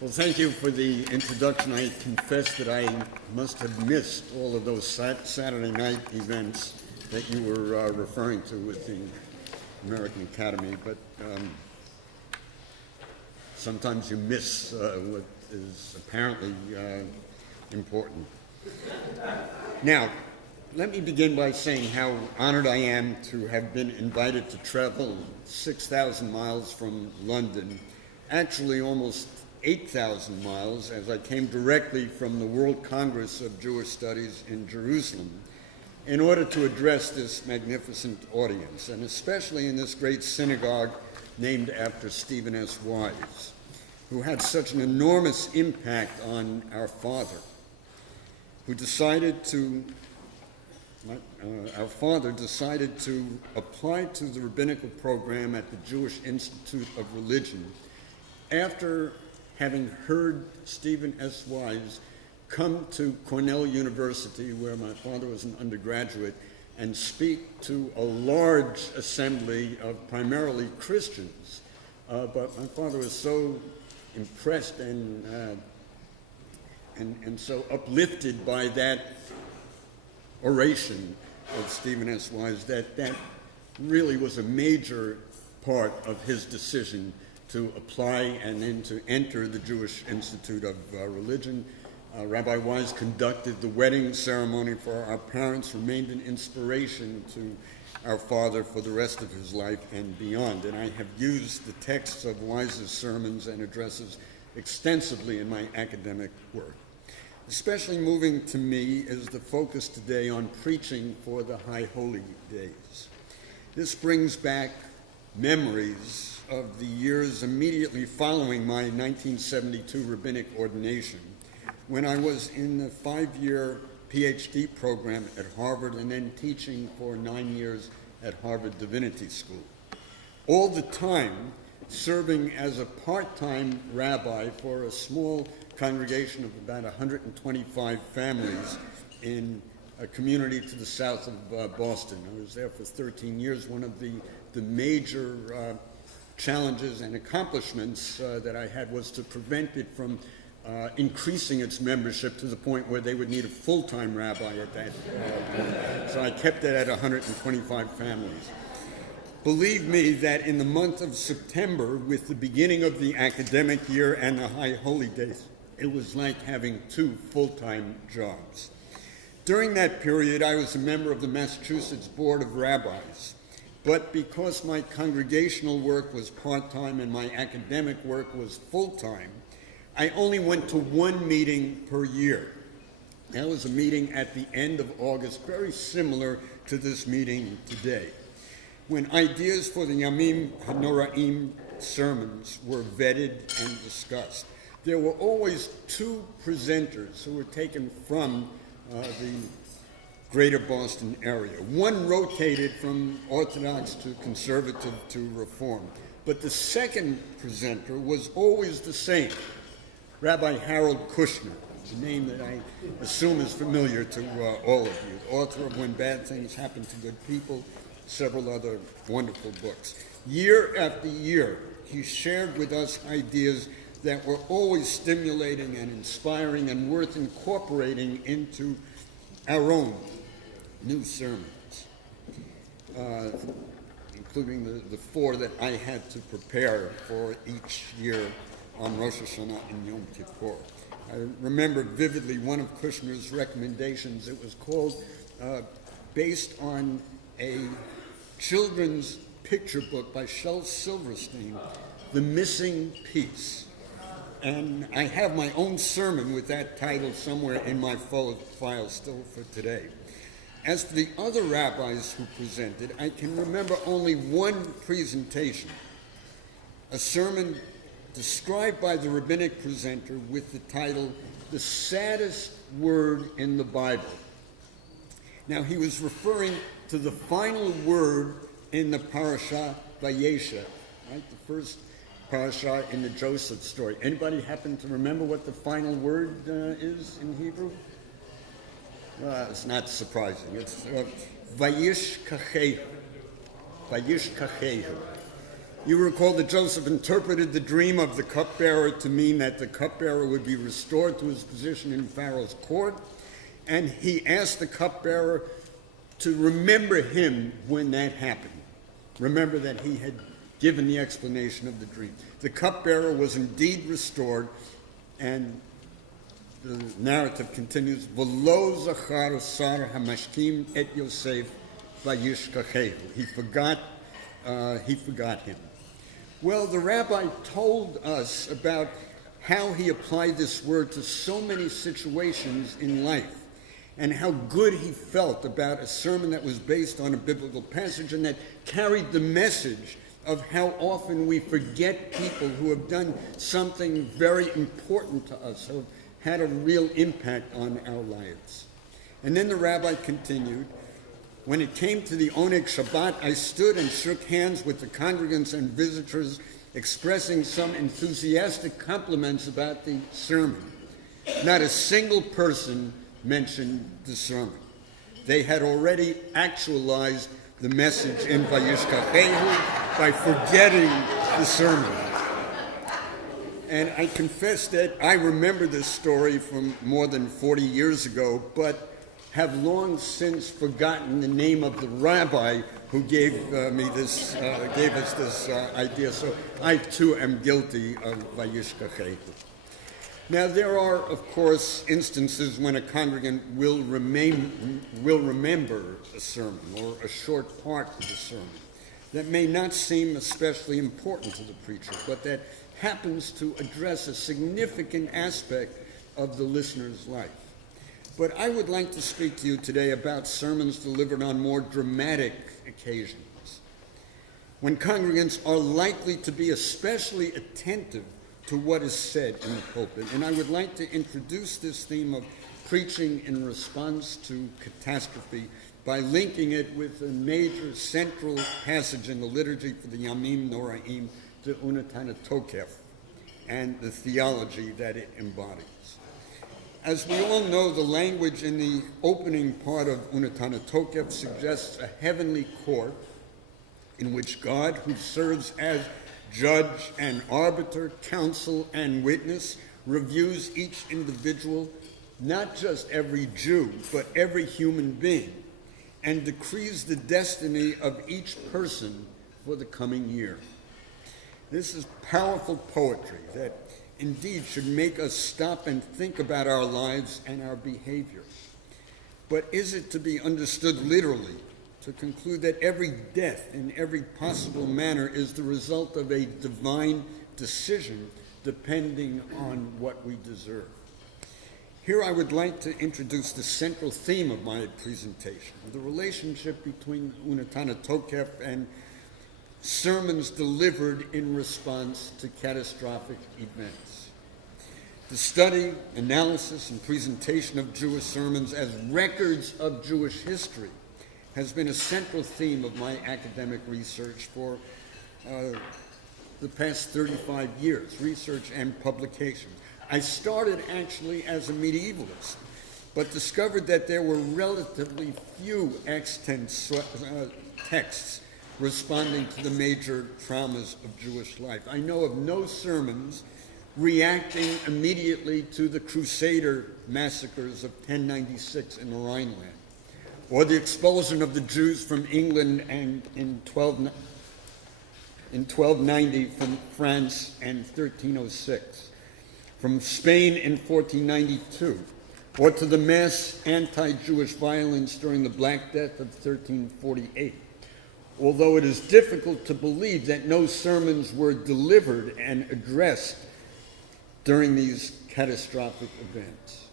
Well, thank you for the introduction. I confess that I must have missed all of those Saturday night events that you were referring to with the American Academy, but sometimes you miss what is apparently important. Now, let me begin by saying how honored I am to have been invited to travel 6,000 miles from London, actually almost 8,000 miles, as I came directly from the World Congress of Jewish Studies in Jerusalem, in order to address this magnificent audience, and especially in this great synagogue named after Stephen S. Wise, who had such an enormous impact on our father, who decided to apply to the rabbinical program at the Jewish Institute of Religion after having heard Stephen S. Wise come to Cornell University, where my father was an undergraduate, and speak to a large assembly of primarily Christians. But my father was so impressed and so uplifted by that oration of Stephen S. Wise that really was a major part of his decision to apply and then to enter the Jewish Institute of Religion. Rabbi Wise conducted the wedding ceremony for our parents, remained an inspiration to our father for the rest of his life and beyond. And I have used the texts of Wise's sermons and addresses extensively in my academic work. Especially moving to me is the focus today on preaching for the High Holy Days. This brings back memories of the years immediately following my 1972 rabbinic ordination, when I was in the 5-year PhD program at Harvard and then teaching for 9 years at Harvard Divinity School. All the time serving as a part-time rabbi for a small congregation of about 125 families in a community to the south of Boston. I was there for 13 years. One of the major challenges and accomplishments that I had was to prevent it from increasing its membership to the point where they would need a full-time rabbi at that point. So I kept it at 125 families. Believe me that in the month of September, with the beginning of the academic year and the High Holy Days, it was like having 2 full-time jobs. During that period, I was a member of the Massachusetts Board of Rabbis, but because my congregational work was part-time and my academic work was full-time, I only went to 1 meeting per year. That was a meeting at the end of August, very similar to this meeting today, when ideas for the Yamim HaNoraim sermons were vetted and discussed. There were always 2 presenters who were taken from the greater Boston area. One rotated from Orthodox to Conservative to Reform. But the second presenter was always the same, Rabbi Harold Kushner, a name that I assume is familiar to all of you, author of When Bad Things Happen to Good People, several other wonderful books. Year after year, he shared with us ideas that were always stimulating and inspiring and worth incorporating into our own new sermons, including the 4 that I had to prepare for each year on Rosh Hashanah and Yom Kippur. I remember vividly one of Kushner's recommendations. It was called, based on a children's picture book by Shel Silverstein, The Missing Piece. And I have my own sermon with that title somewhere in my file still for today. As for the other rabbis who presented, I can remember only one presentation, a sermon described by the rabbinic presenter with the title, The Saddest Word in the Bible. Now, he was referring to the final word in the parasha Vayesha, right? The first parasha in the Joseph story. Anybody happen to remember what the final word is in Hebrew? It's not surprising. It's Vayish Kachehu. Vayish Kachehu. You recall that Joseph interpreted the dream of the cupbearer to mean that the cupbearer would be restored to his position in Pharaoh's court, and he asked the cupbearer to remember him when that happened. Remember that he had given the explanation of the dream. The cupbearer was indeed restored, and the narrative continues, V'lo zachar sar hamashkim et Yosef vayishkachehu. He forgot him. Well, the rabbi told us about how he applied this word to so many situations in life, and how good he felt about a sermon that was based on a biblical passage and that carried the message of how often we forget people who have done something very important to us, who have had a real impact on our lives. And then the rabbi continued, when it came to the Oneg Shabbat, I stood and shook hands with the congregants and visitors, expressing some enthusiastic compliments about the sermon. Not a single person mentioned the sermon. They had already actualized the message in Vayishkachehu by forgetting the sermon. And I confess that I remember this story from more than 40 years ago, but have long since forgotten the name of the rabbi who gave us this idea. So I too am guilty of Vayishkachehu. Now, there are, of course, instances when a congregant will remember a sermon or a short part of the sermon that may not seem especially important to the preacher, but that happens to address a significant aspect of the listener's life. But I would like to speak to you today about sermons delivered on more dramatic occasions, when congregants are likely to be especially attentive to what is said in the pulpit. And I would like to introduce this theme of preaching in response to catastrophe by linking it with a major central passage in the liturgy for the Yamim Noraim, the Untitled Chapter, and the theology that it embodies. As we all know, the language in the opening part of Untitled Chapter suggests a heavenly court in which God, who serves as judge and arbiter, counsel and witness, reviews each individual, not just every Jew, but every human being, and decrees the destiny of each person for the coming year. This is powerful poetry that indeed should make us stop and think about our lives and our behavior. But is it to be understood literally, to conclude that every death in every possible manner is the result of a divine decision depending on what we deserve? Here I would like to introduce the central theme of my presentation, the relationship between Untitled Chapter and sermons delivered in response to catastrophic events. The study, analysis, and presentation of Jewish sermons as records of Jewish history has been a central theme of my academic research for the past 35 years, research and publication. I started actually as a medievalist, but discovered that there were relatively few extant texts responding to the major traumas of Jewish life. I know of no sermons reacting immediately to the Crusader massacres of 1096 in the Rhineland, or the expulsion of the Jews from England and in 1290 from France and 1306, from Spain in 1492, or to the mass anti-Jewish violence during the Black Death of 1348. Although it is difficult to believe that no sermons were delivered and addressed during these catastrophic events.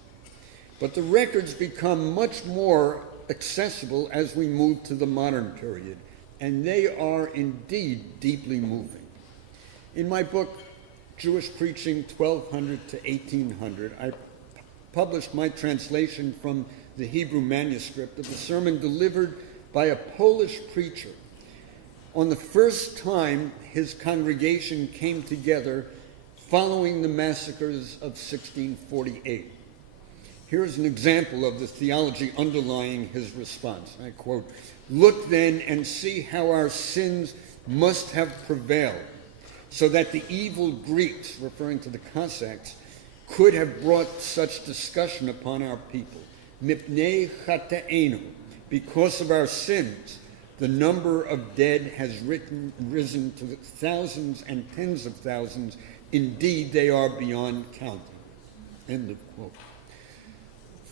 But the records become much more accessible as we move to the modern period, and they are indeed deeply moving. In my book, Jewish Preaching 1200 to 1800, I published my translation from the Hebrew manuscript of a sermon delivered by a Polish preacher on the first time his congregation came together following the massacres of 1648. Here's an example of the theology underlying his response. I quote, "Look then and see how our sins must have prevailed, so that the evil Greeks, referring to the Cossacks, could have brought such discussion upon our people. Mipnei chata'enu, because of our sins, the number of dead has risen to thousands and tens of thousands. Indeed, they are beyond counting. End of quote.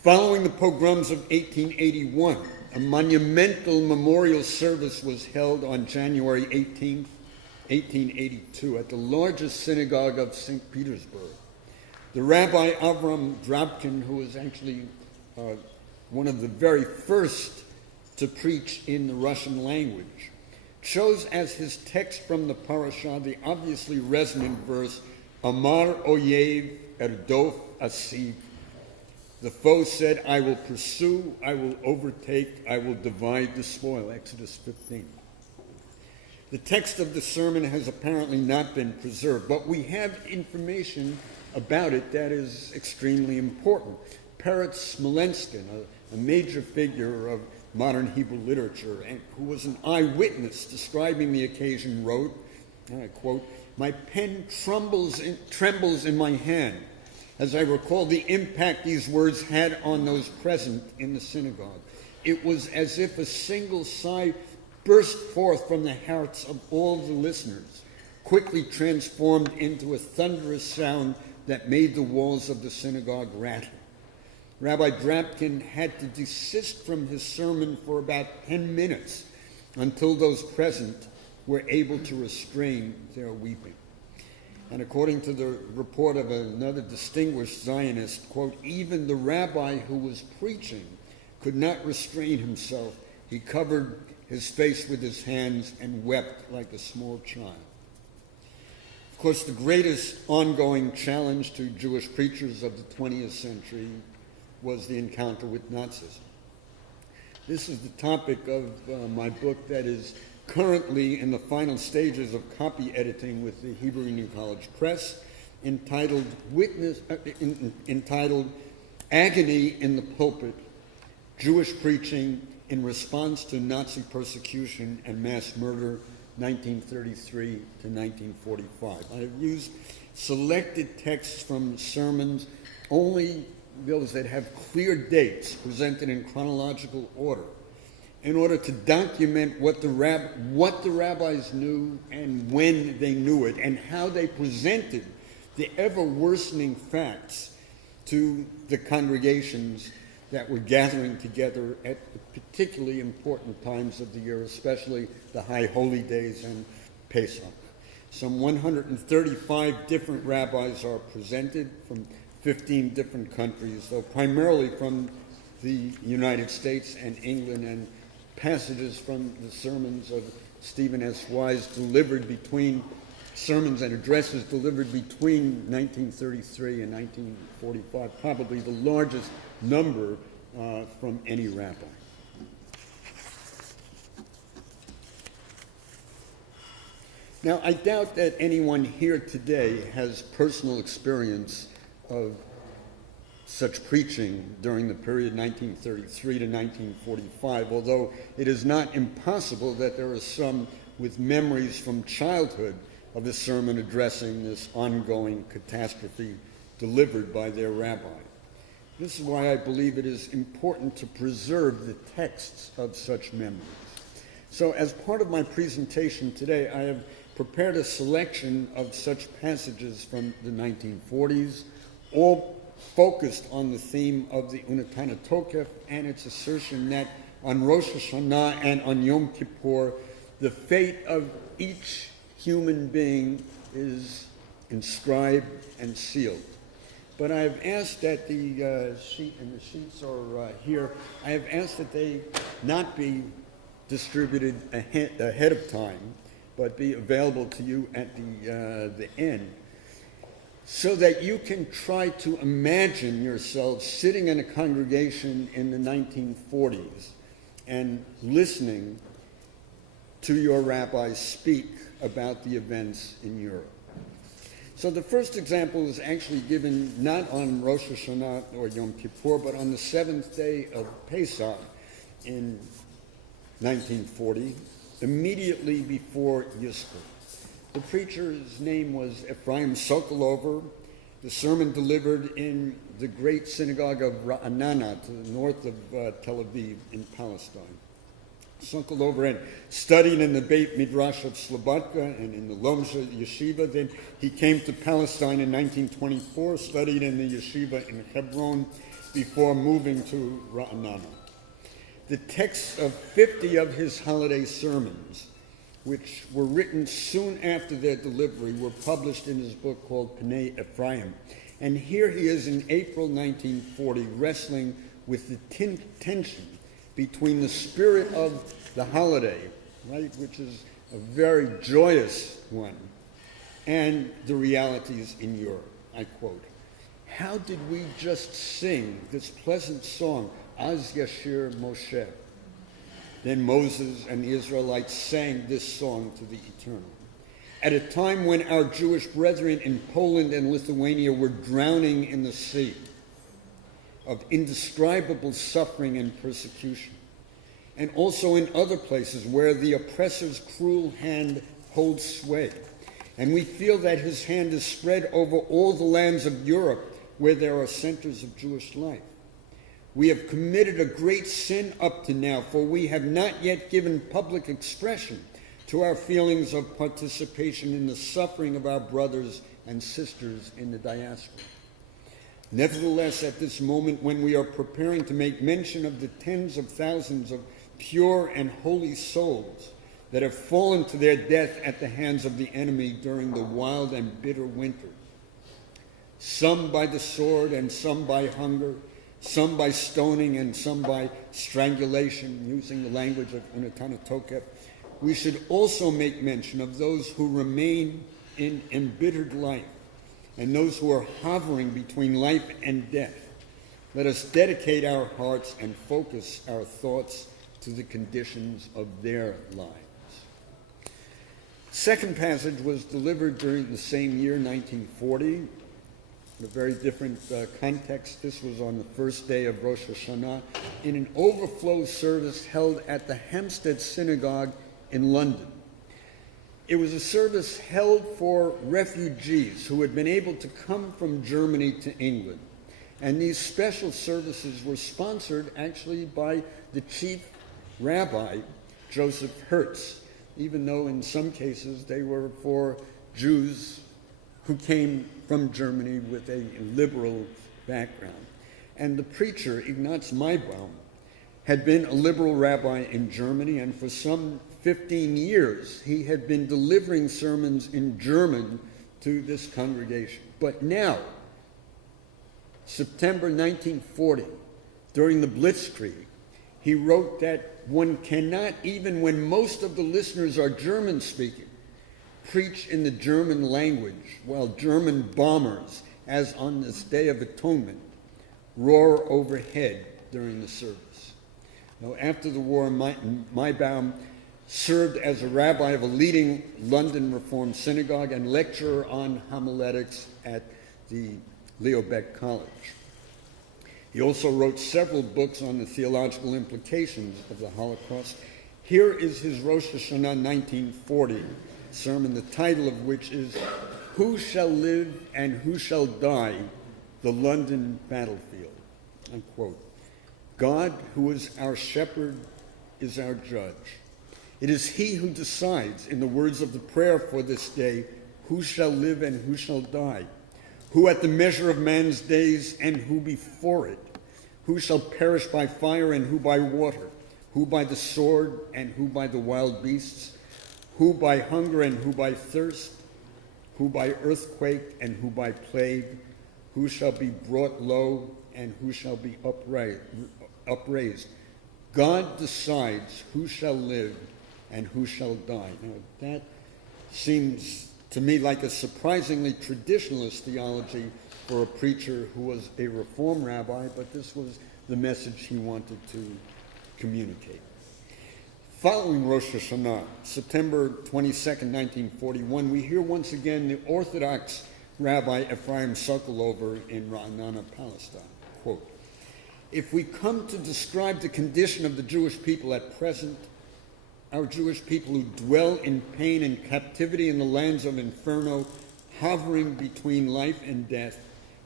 Following the pogroms of 1881, a monumental memorial service was held on January 18th, 1882, at the largest synagogue of St. Petersburg. The Rabbi Avram Drabkin, who was actually one of the very first to preach in the Russian language, chose as his text from the parashah the obviously resonant verse, Amar Oyev Erdof Asiv. The foe said, I will pursue, I will overtake, I will divide the spoil, Exodus 15. The text of the sermon has apparently not been preserved, but we have information about it that is extremely important. Peretz Smolenskin, a major figure of modern Hebrew literature, and who was an eyewitness describing the occasion, wrote, and I quote, my pen trembles in my hand as I recall the impact these words had on those present in the synagogue. It was as if a single sigh burst forth from the hearts of all the listeners, quickly transformed into a thunderous sound that made the walls of the synagogue rattle. Rabbi Drabkin had to desist from his sermon for about 10 minutes until those present were able to restrain their weeping. And according to the report of another distinguished Zionist, quote, even the rabbi who was preaching could not restrain himself. He covered his face with his hands and wept like a small child. Of course, the greatest ongoing challenge to Jewish preachers of the 20th century was the encounter with Nazism. This is the topic of my book that is currently in the final stages of copy editing with the Hebrew Union College Press, entitled Agony in the Pulpit, Jewish Preaching in Response to Nazi Persecution and Mass Murder, 1933 to 1945. I have used selected texts from sermons, only those that have clear dates presented in chronological order, in order to document what the rabbis knew and when they knew it, and how they presented the ever-worsening facts to the congregations that were gathering together at particularly important times of the year, especially the high holy days and Pesach. Some 135 different rabbis are presented from 15 different countries, though primarily from the United States and England, and passages from the sermons of Stephen S. Wise delivered between sermons and addresses delivered between 1933 and 1945, probably the largest number from any rabbi. Now, I doubt that anyone here today has personal experience of such preaching during the period 1933 to 1945, although it is not impossible that there are some with memories from childhood of the sermon addressing this ongoing catastrophe delivered by their rabbi. This is why I believe it is important to preserve the texts of such memories. So as part of my presentation today, I have prepared a selection of such passages from the 1940s, all focused on the theme of the Untitled Chapter and its assertion that on Rosh Hashanah and on Yom Kippur, the fate of each human being is inscribed and sealed. But I have asked that the sheets are here, I have asked that they not be distributed ahead of time, but be available to you at the end, so that you can try to imagine yourselves sitting in a congregation in the 1940s and listening to your rabbi speak about the events in Europe. So the first example is actually given not on Rosh Hashanah or Yom Kippur, but on the 7th day of Pesach in 1940. immediately before Yisro. The preacher's name was Ephraim Sokolover. The sermon delivered in the great synagogue of Ra'anana to the north of Tel Aviv in Palestine. Sokolover had studied in the Beit Midrash of Slobodka and in the Lomza Yeshiva. Then he came to Palestine in 1924, studied in the yeshiva in Hebron before moving to Ra'anana. The texts of 50 of his holiday sermons, which were written soon after their delivery, were published in his book called Pnei Ephraim. And here he is in April 1940 wrestling with the tension between the spirit of the holiday, right, which is a very joyous one, and the realities in Europe. I quote, "How did we just sing this pleasant song, Az Yashir Moshe?" Then Moses and the Israelites sang this song to the Eternal. At a time when our Jewish brethren in Poland and Lithuania were drowning in the sea of indescribable suffering and persecution, and also in other places where the oppressor's cruel hand holds sway. And we feel that his hand is spread over all the lands of Europe where there are centers of Jewish life. We have committed a great sin up to now, for we have not yet given public expression to our feelings of participation in the suffering of our brothers and sisters in the diaspora. Nevertheless, at this moment when we are preparing to make mention of the tens of thousands of pure and holy souls that have fallen to their death at the hands of the enemy during the wild and bitter winter, some by the sword and some by hunger, some by stoning and some by strangulation, using the language of Unatana Tokef, we should also make mention of those who remain in embittered life and those who are hovering between life and death. Let us dedicate our hearts and focus our thoughts to the conditions of their lives. Second passage was delivered during the same year, 1940, in a very different context. This was on the first day of Rosh Hashanah in an overflow service held at the Hampstead Synagogue in London. It was a service held for refugees who had been able to come from Germany to England. And these special services were sponsored actually by the chief Rabbi, Joseph Hertz, even though in some cases they were for Jews who came from Germany with a liberal background. And the preacher, Ignaz Maybaum, had been a liberal rabbi in Germany, and for some 15 years he had been delivering sermons in German to this congregation. But now, September 1940, during the Blitzkrieg, he wrote that one cannot, even when most of the listeners are German-speaking, preach in the German language while German bombers, as on this Day of Atonement, roar overhead during the service. Now, after the war, Maybaum served as a rabbi of a leading London Reformed synagogue and lecturer on homiletics at the Leo Baeck College. He also wrote several books on the theological implications of the Holocaust. Here is his Rosh Hashanah 1940 sermon, the title of which is "Who Shall Live and Who Shall Die? The London Battlefield." Unquote. God, who is our shepherd, is our judge. It is he who decides, in the words of the prayer for this day, who shall live and who shall die, who at the measure of man's days and who before it, who shall perish by fire and who by water, who by the sword and who by the wild beasts, who by hunger and who by thirst, who by earthquake and who by plague, who shall be brought low and who shall be upraised. God decides who shall live and who shall die. Now, that seems to me like a surprisingly traditionalist theology for a preacher who was a Reform rabbi, but this was the message he wanted to communicate. Following Rosh Hashanah, September 22nd, 1941, we hear once again the Orthodox Rabbi Ephraim Sokolover in Ra'anana, Palestine. Quote, "If we come to describe the condition of the Jewish people at present, our Jewish people who dwell in pain and captivity in the lands of Inferno, hovering between life and death,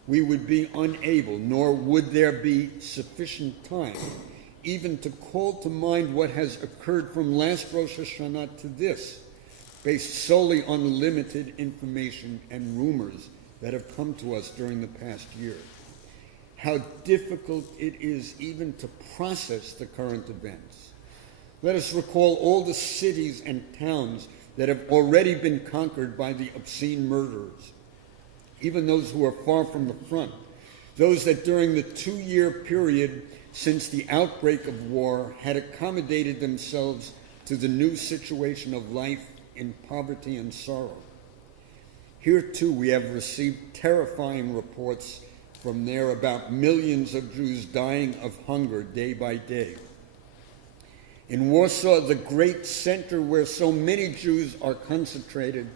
we would be unable, nor would there be sufficient time, even to call to mind what has occurred from last Rosh Hashanah to this, based solely on the limited information and rumors that have come to us during the past year. How difficult it is even to process the current events. Let us recall all the cities and towns that have already been conquered by the obscene murderers, even those who are far from the front, those that during the 2-year period since the outbreak of war had accommodated themselves to the new situation of life in poverty and sorrow. Here too we have received terrifying reports from there about millions of Jews dying of hunger day by day. In Warsaw, the great center where so many Jews are concentrated,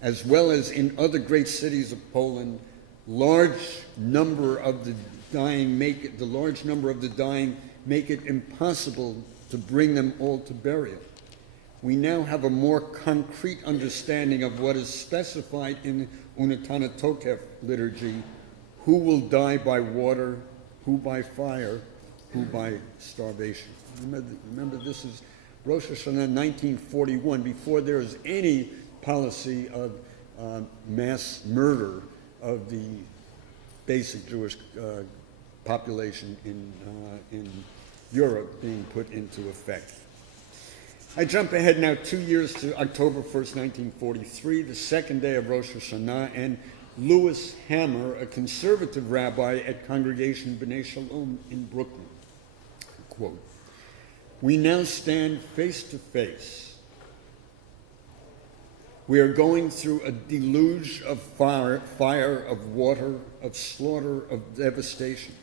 as well as in other great cities of Poland, the large number of the dying make it impossible to bring them all to burial. We now have a more concrete understanding of what is specified in the Untitled liturgy: who will die by water, who by fire, who by starvation. Remember, this is Rosh Hashanah 1941, before there is any policy of mass murder of the basic Jewish population in Europe being put into effect. I jump ahead now 2 years to October 1st, 1943, the second day of Rosh Hashanah, and Louis Hammer, a conservative rabbi at Congregation B'nai Shalom in Brooklyn, quote, "We now stand face to face. We are going through a deluge of fire, of water, of slaughter, of devastation.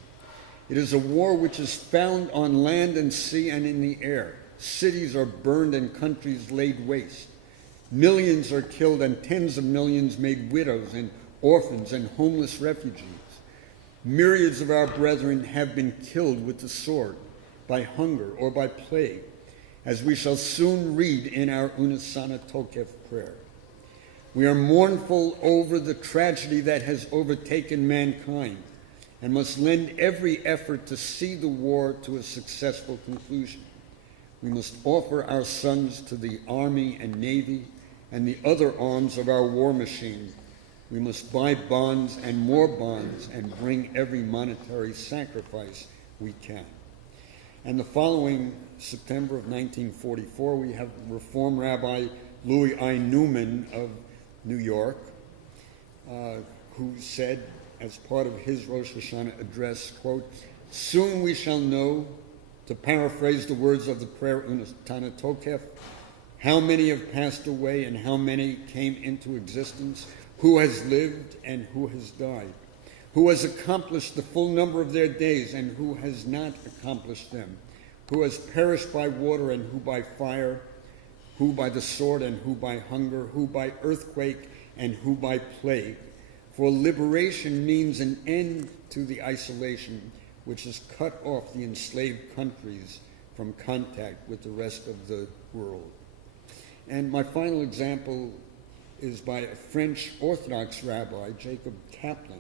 It is a war which is found on land and sea and in the air. Cities are burned and countries laid waste. Millions are killed and tens of millions made widows and orphans and homeless refugees. Myriads of our brethren have been killed with the sword, by hunger or by plague, as we shall soon read in our Unisana Tokef prayer. We are mournful over the tragedy that has overtaken mankind and must lend every effort to see the war to a successful conclusion. We must offer our sons to the Army and Navy and the other arms of our war machine. We must buy bonds and more bonds and bring every monetary sacrifice we can." And the following September of 1944, we have Reform Rabbi Louis I. Newman of New York, who said, as part of his Rosh Hashanah address, quote, "Soon we shall know, to paraphrase the words of the prayer Unatana Tokef, how many have passed away and how many came into existence, who has lived and who has died, who has accomplished the full number of their days and who has not accomplished them, who has perished by water and who by fire, who by the sword and who by hunger, who by earthquake and who by plague. For liberation means an end to the isolation which has cut off the enslaved countries from contact with the rest of the world." And my final example is by a French Orthodox rabbi, Jacob Kaplan,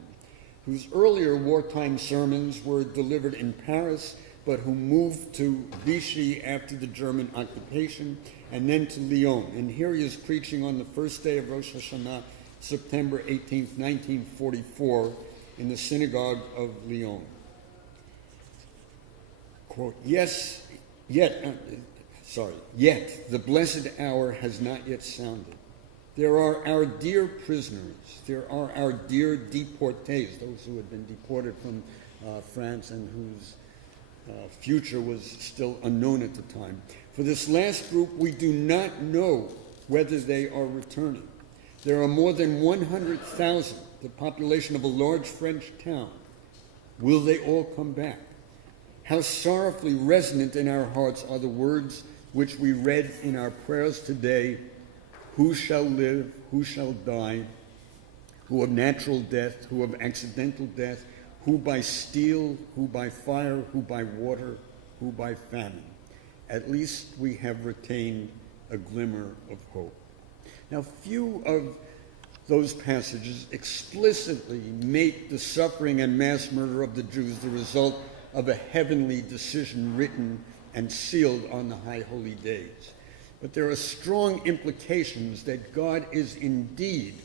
whose earlier wartime sermons were delivered in Paris, but who moved to Vichy after the German occupation, and then to Lyon. And here he is preaching on the first day of Rosh Hashanah, September 18th, 1944, in the synagogue of Lyon. Quote, yet the blessed hour has not yet sounded. There are our dear prisoners, there are our dear deportees, those who had been deported from France and whose future was still unknown at the time. For this last group, we do not know whether they are returning. There are more than 100,000, the population of a large French town. Will they all come back? How sorrowfully resonant in our hearts are the words which we read in our prayers today: who shall live, who shall die, who of natural death, who of accidental death, who by steel, who by fire, who by water, who by famine. at least we have retained a glimmer of hope. Now, few of those passages explicitly make the suffering and mass murder of the Jews the result of a heavenly decision written and sealed on the high holy days. But there are strong implications that God is indeed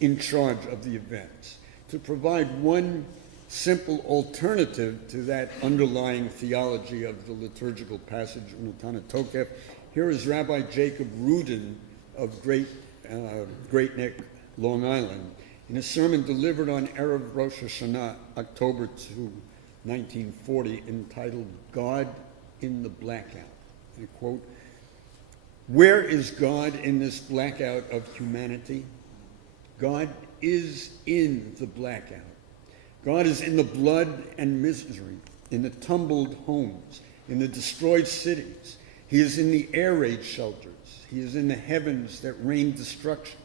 in charge of the events. To provide one simple alternative to that underlying theology of the liturgical passage, Untitled Chapter, here is Rabbi Jacob Rudin of Great Neck, Long Island, in a sermon delivered on Erev Rosh Hashanah, October 2, 1940, entitled God in the Blackout. And I quote, "Where is God in this blackout of humanity? God is in the blackout. God is in the blood and misery, in the tumbled homes, in the destroyed cities. He is in the air raid shelters. He is in the heavens that rain destruction.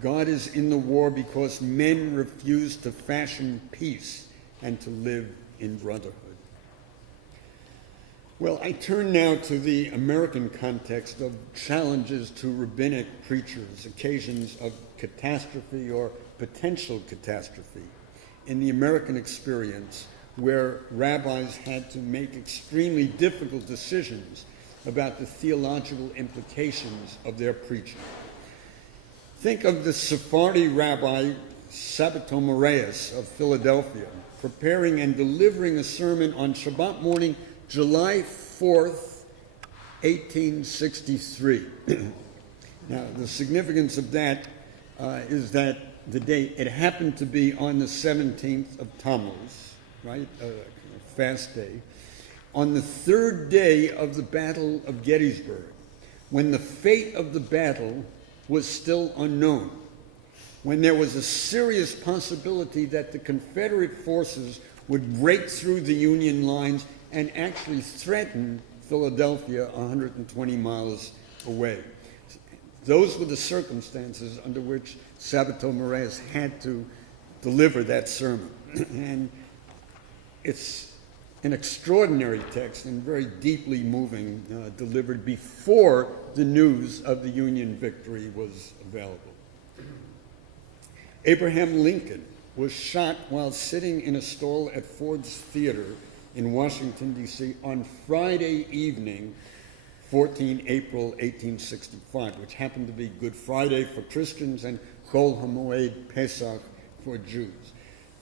God is in the war because men refuse to fashion peace and to live in brotherhood." Well, I turn now to the American context of challenges to rabbinic preachers, occasions of catastrophe or potential catastrophe. In the American experience, where rabbis had to make extremely difficult decisions about the theological implications of their preaching. Think of the Sephardi rabbi Saperstein of Philadelphia, preparing and delivering a sermon on Shabbat morning, July 4th, 1863. Now, the significance of that is that the date, it happened to be on the 17th of Tammuz, right, a fast day, on the third day of the Battle of Gettysburg, when the fate of the battle was still unknown, when there was a serious possibility that the Confederate forces would break through the Union lines and actually threaten Philadelphia 120 miles away. Those were the circumstances under which Saperstein had to deliver that sermon. And it's an extraordinary text and very deeply moving, delivered before the news of the Union victory was available. Abraham Lincoln was shot while sitting in a stall at Ford's Theater in Washington, D.C. on Friday evening, 14 April 1865, which happened to be Good Friday for Christians and Chol HaMoed Pesach for Jews.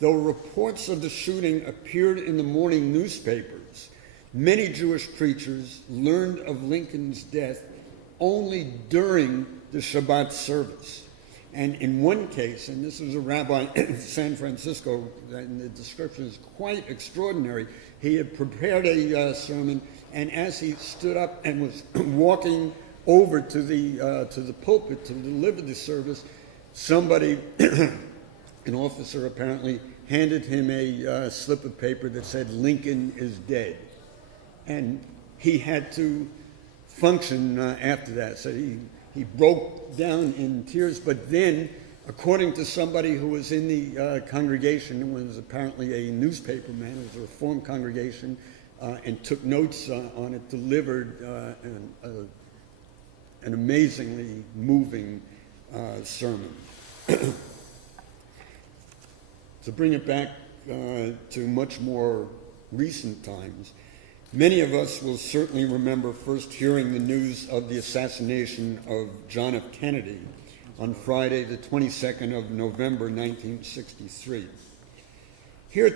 Though reports of the shooting appeared in the morning newspapers, many Jewish preachers learned of Lincoln's death only during the Shabbat service. And in one case, and this was a rabbi in San Francisco, and the description is quite extraordinary, he had prepared a sermon, and as he stood up and was walking over to the pulpit to deliver the service, somebody, an officer apparently, handed him a slip of paper that said, "Lincoln is dead." And he had to function after that. So he broke down in tears, but then, according to somebody who was in the congregation, who was apparently a newspaper man, it was a Reformed congregation, and took notes on it, delivered an amazingly moving sermon. To bring it back to much more recent times, many of us will certainly remember first hearing the news of the assassination of John F. Kennedy on Friday, the 22nd of November, 1963. Here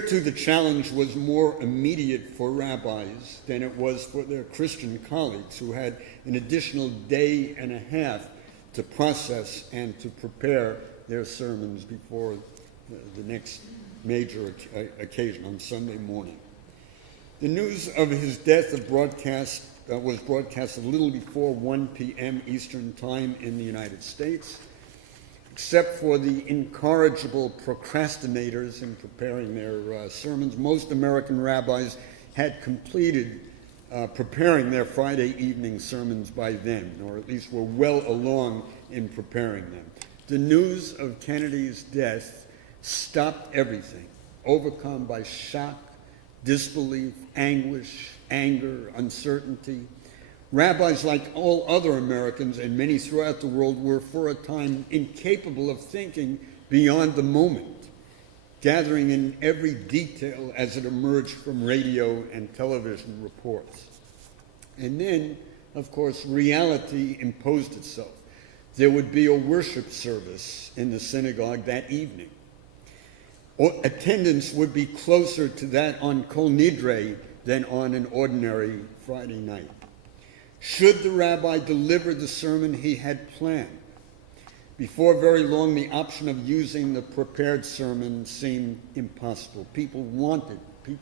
too, the challenge was more immediate for rabbis than it was for their Christian colleagues, who had an additional day and a half to process and to prepare their sermons before the next major occasion on Sunday morning. The news of his death was broadcast a little before 1 p.m. Eastern Time in the United States. Except for the incorrigible procrastinators in preparing their sermons, most American rabbis had completed preparing their Friday evening sermons by then, or at least were well along in preparing them. The news of Kennedy's death stopped everything, overcome by shock, disbelief, anguish, anger, uncertainty. Rabbis, like all other Americans and many throughout the world, were for a time incapable of thinking beyond the moment, gathering in every detail as it emerged from radio and television reports. And then, of course, reality imposed itself. There would be a worship service in the synagogue that evening. Attendance would be closer to that on Kol Nidre than on an ordinary Friday night. Should the rabbi deliver the sermon he had planned? Before very long, the option of using the prepared sermon seemed impossible. People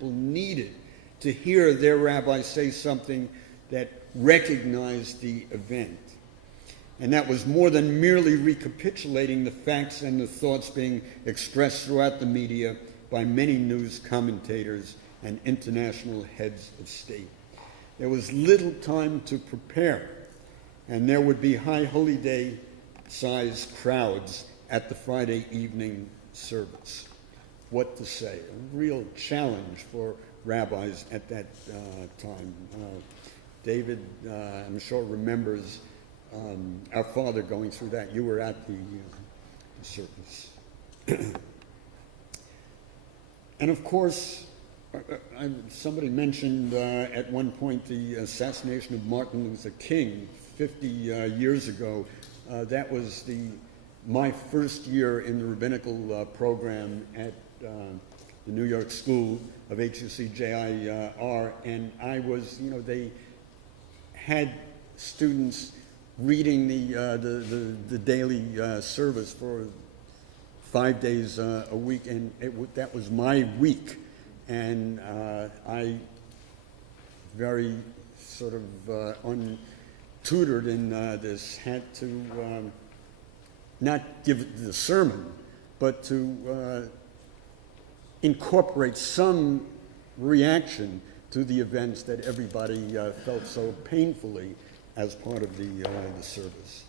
needed to hear their rabbi say something that recognized the event. And that was more than merely recapitulating the facts and the thoughts being expressed throughout the media by many news commentators and international heads of state. There was little time to prepare, and there would be high holy day-sized crowds at the Friday evening service. What to say? A real challenge for rabbis at that time. David, I'm sure, remembers our father going through that. You were at the service. And of course, somebody mentioned at one point the assassination of Martin Luther King 50 years ago. That was my first year in the rabbinical program at the New York School of HUCJIR, and I was, they had students reading the daily service for 5 days a week, and that was my week. And I, very sort of untutored in this, had to not give the sermon, but to incorporate some reaction to the events that everybody felt so painfully as part of the service.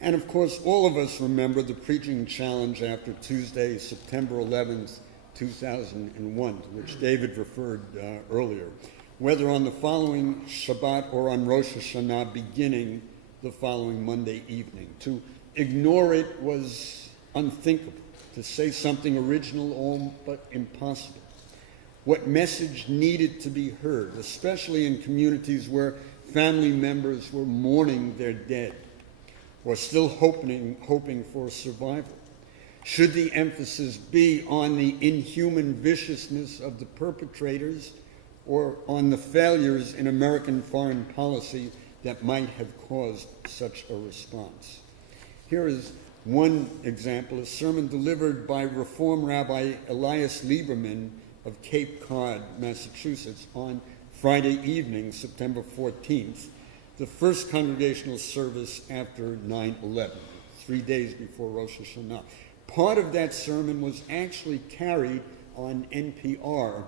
And of course, all of us remember the preaching challenge after Tuesday, September 11th, 2001, to which David referred earlier, whether on the following Shabbat or on Rosh Hashanah beginning the following Monday evening. To ignore it was unthinkable, to say something original all but impossible. What message needed to be heard, especially in communities where family members were mourning their dead or still hoping for survival? Should the emphasis be on the inhuman viciousness of the perpetrators or on the failures in American foreign policy that might have caused such a response? Here is one example, a sermon delivered by Reform Rabbi Elias Lieberman of Cape Cod, Massachusetts, on Friday evening, September 14th, the first congregational service after 9/11, 3 days before Rosh Hashanah. Part of that sermon was actually carried on NPR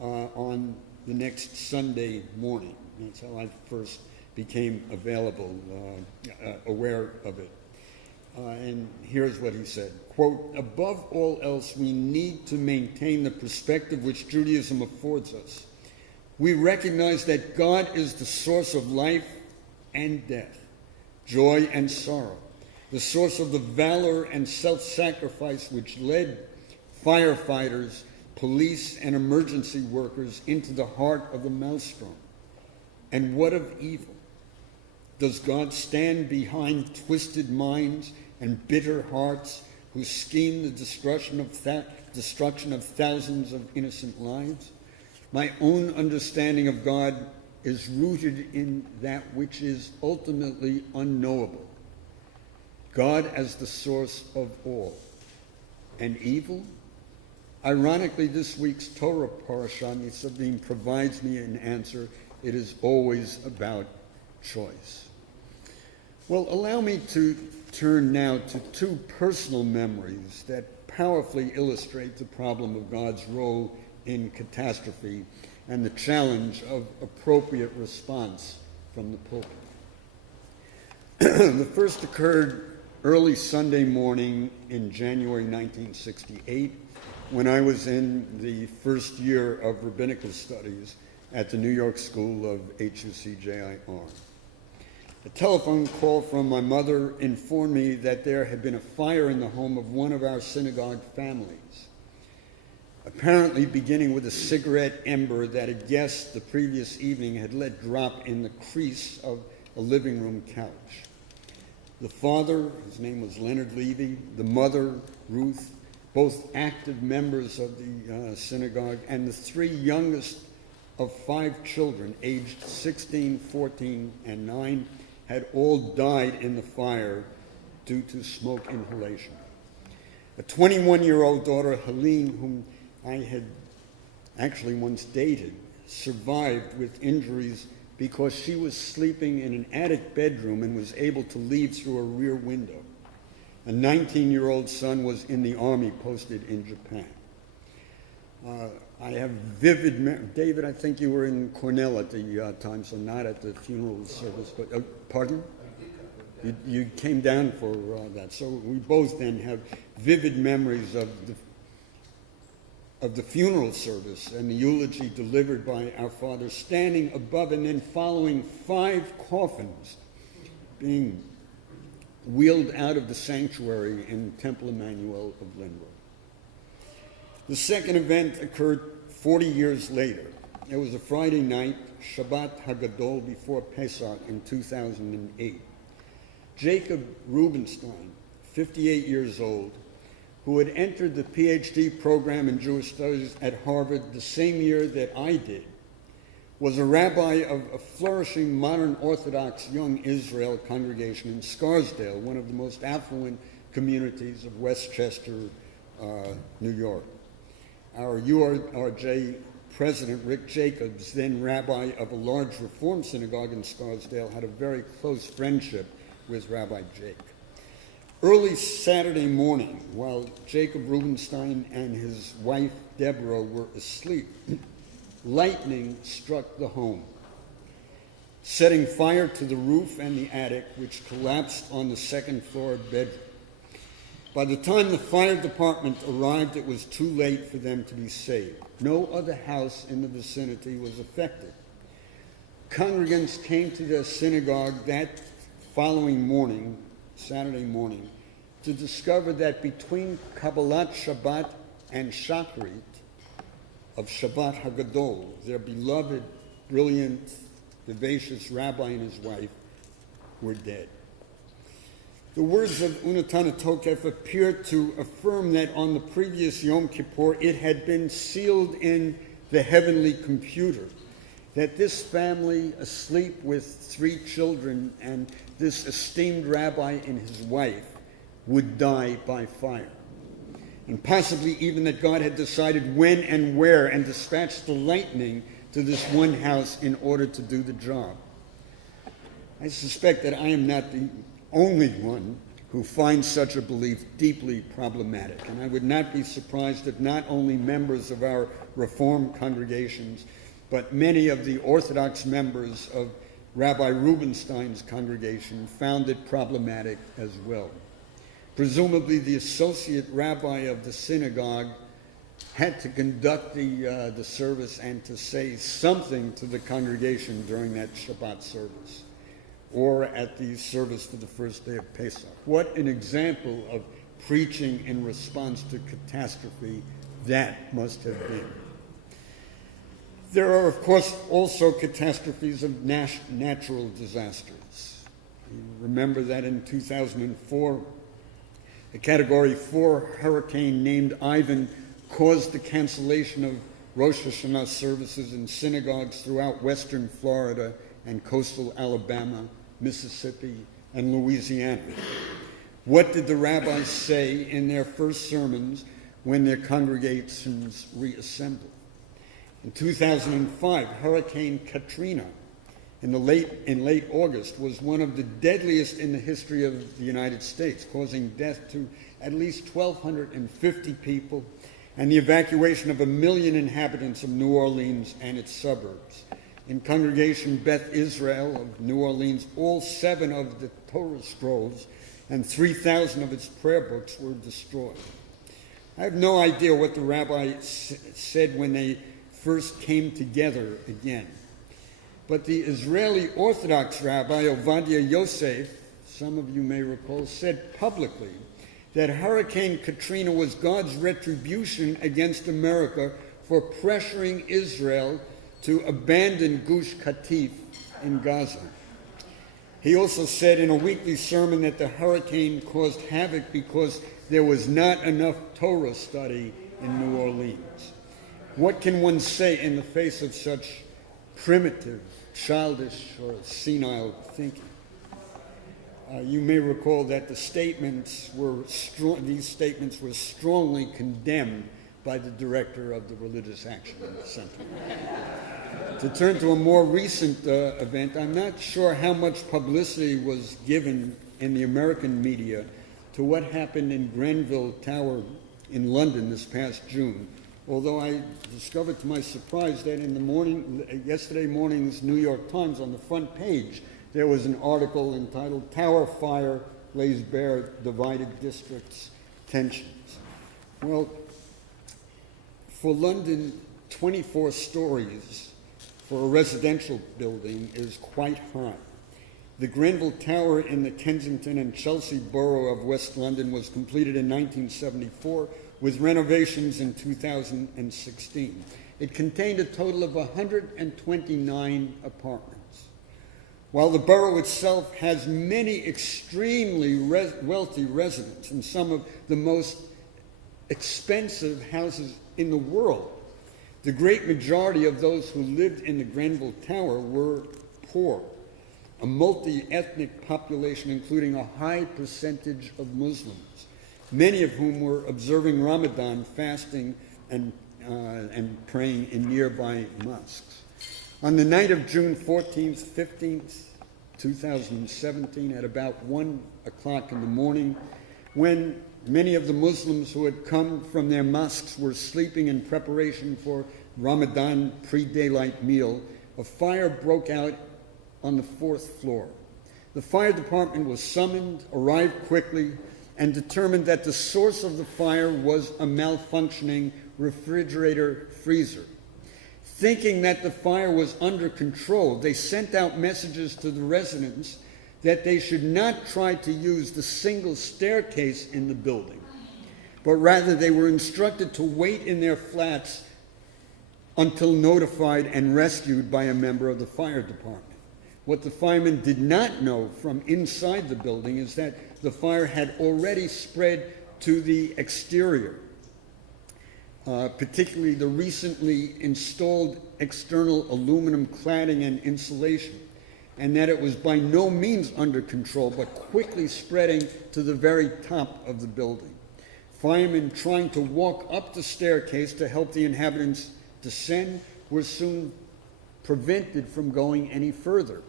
on the next Sunday morning. That's how I first became aware of it. And here's what he said, quote, "Above all else, we need to maintain the perspective which Judaism affords us. We recognize that God is the source of life and death, joy and sorrow, the source of the valor and self-sacrifice which led firefighters, police, and emergency workers into the heart of the maelstrom. And what of evil? Does God stand behind twisted minds and bitter hearts who scheme the destruction of thousands of innocent lives? My own understanding of God is rooted in that which is ultimately unknowable. God as the source of all. And evil? Ironically, this week's Torah parasha, Nitzavim, provides me an answer. It is always about choice. Well, allow me to turn now to two personal memories that powerfully illustrate the problem of God's role in catastrophe and the challenge of appropriate response from the pulpit. The first occurred early Sunday morning in January 1968 when I was in the first year of rabbinical studies at the New York School of HUCJIR. A telephone call from my mother informed me that there had been a fire in the home of one of our synagogue families, apparently beginning with a cigarette ember that a guest the previous evening had let drop in the crease of a living room couch. The father, his name was Leonard Levy, the mother, Ruth, both active members of the synagogue, and the three youngest of 5 children, aged 16, 14, and 9, had all died in the fire due to smoke inhalation. A 21-year-old daughter, Helene, whom I had actually once dated, survived with injuries because she was sleeping in an attic bedroom and was able to leave through a rear window. A 19-year-old son was in the army posted in Japan. I have vivid David, I think you were in Cornell at the time, so not at the funeral service, but, pardon? You came down for that. So we both then have vivid memories of the funeral service and the eulogy delivered by our father, standing above and then following 5 coffins being wheeled out of the sanctuary in Temple Emmanuel of Linwood. The second event occurred 40 years later. It was a Friday night, Shabbat Hagadol before Pesach in 2008. Jacob Rubenstein, 58 years old, who had entered the PhD program in Jewish Studies at Harvard the same year that I did, was a rabbi of a flourishing modern Orthodox Young Israel congregation in Scarsdale, one of the most affluent communities of Westchester, New York. Our URJ president, Rick Jacobs, then rabbi of a large Reform synagogue in Scarsdale, had a very close friendship with Rabbi Jake. Early Saturday morning, while Jacob Rubenstein and his wife, Deborah, were asleep, lightning struck the home, setting fire to the roof and the attic, which collapsed on the second-floor bedroom. By the time the fire department arrived, it was too late for them to be saved. No other house in the vicinity was affected. Congregants came to the synagogue that following morning, Saturday morning, to discover that between Kabbalat Shabbat and Shachrit of Shabbat Hagadol, their beloved, brilliant, vivacious rabbi and his wife were dead. The words of Unatana Tokef appear to affirm that on the previous Yom Kippur it had been sealed in the heavenly computer, that this family, asleep with 3 children and this esteemed rabbi and his wife, would die by fire. And possibly even that God had decided when and where and dispatched the lightning to this one house in order to do the job. I suspect that I am not the only one who finds such a belief deeply problematic, and I would not be surprised if not only members of our Reform congregations, but many of the Orthodox members of Rabbi Rubenstein's congregation found it problematic as well. Presumably the associate rabbi of the synagogue had to conduct the service and to say something to the congregation during that Shabbat service, or at the service for the first day of Pesach. What an example of preaching in response to catastrophe that must have been. There are, of course, also catastrophes of natural disasters. You remember that in 2004, a Category 4 hurricane named Ivan caused the cancellation of Rosh Hashanah services in synagogues throughout western Florida and coastal Alabama, Mississippi, and Louisiana. What did the rabbis say in their first sermons when their congregations reassembled? In 2005, Hurricane Katrina in late August was one of the deadliest in the history of the United States, causing death to at least 1,250 people and the evacuation of 1 million inhabitants of New Orleans and its suburbs. In Congregation Beth Israel of New Orleans, all 7 of the Torah scrolls and 3,000 of its prayer books were destroyed. I have no idea what the rabbi said when they first came together again. But the Israeli Orthodox rabbi, Ovadia Yosef, some of you may recall, said publicly that Hurricane Katrina was God's retribution against America for pressuring Israel to abandon Gush Katif in Gaza. He also said in a weekly sermon that the hurricane caused havoc because there was not enough Torah study in New Orleans. What can one say in the face of such primitive, childish, or senile thinking? You may recall that these statements were strongly condemned by the director of the Religious Action Center. To turn to a more recent event, I'm not sure how much publicity was given in the American media to what happened in Grenfell Tower in London this past June, although I discovered to my surprise that in the yesterday morning's New York Times, on the front page, there was an article entitled "Tower Fire Lays Bare Divided Districts Tensions." Well, for London, 24 stories for a residential building is quite high. The Grenfell Tower in the Kensington and Chelsea borough of West London was completed in 1974 with renovations in 2016. It contained a total of 129 apartments. While the borough itself has many extremely wealthy residents and some of the most expensive houses in the world, the great majority of those who lived in the Grenfell Tower were poor, a multi-ethnic population including a high percentage of Muslims, many of whom were observing Ramadan, fasting, and praying in nearby mosques. On the night of June 14th, 15th, 2017, at about 1 o'clock in the morning, when many of the Muslims who had come from their mosques were sleeping in preparation for Ramadan pre-daylight meal, a fire broke out on the 4th floor. The fire department was summoned, arrived quickly, and determined that the source of the fire was a malfunctioning refrigerator freezer. Thinking that the fire was under control, they sent out messages to the residents that they should not try to use the single staircase in the building, but rather they were instructed to wait in their flats until notified and rescued by a member of the fire department. What the firemen did not know from inside the building is that the fire had already spread to the exterior, particularly the recently installed external aluminum cladding and insulation, and that it was by no means under control, but quickly spreading to the very top of the building. Firemen trying to walk up the staircase to help the inhabitants descend were soon prevented from going any further.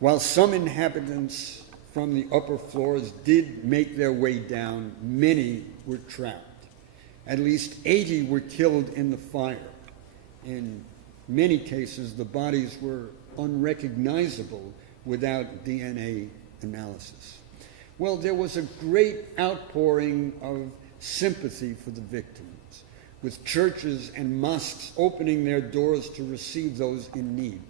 While some inhabitants from the upper floors did make their way down, many were trapped. At least 80 were killed in the fire. In many cases, the bodies were unrecognizable without DNA analysis. Well, there was a great outpouring of sympathy for the victims, with churches and mosques opening their doors to receive those in need.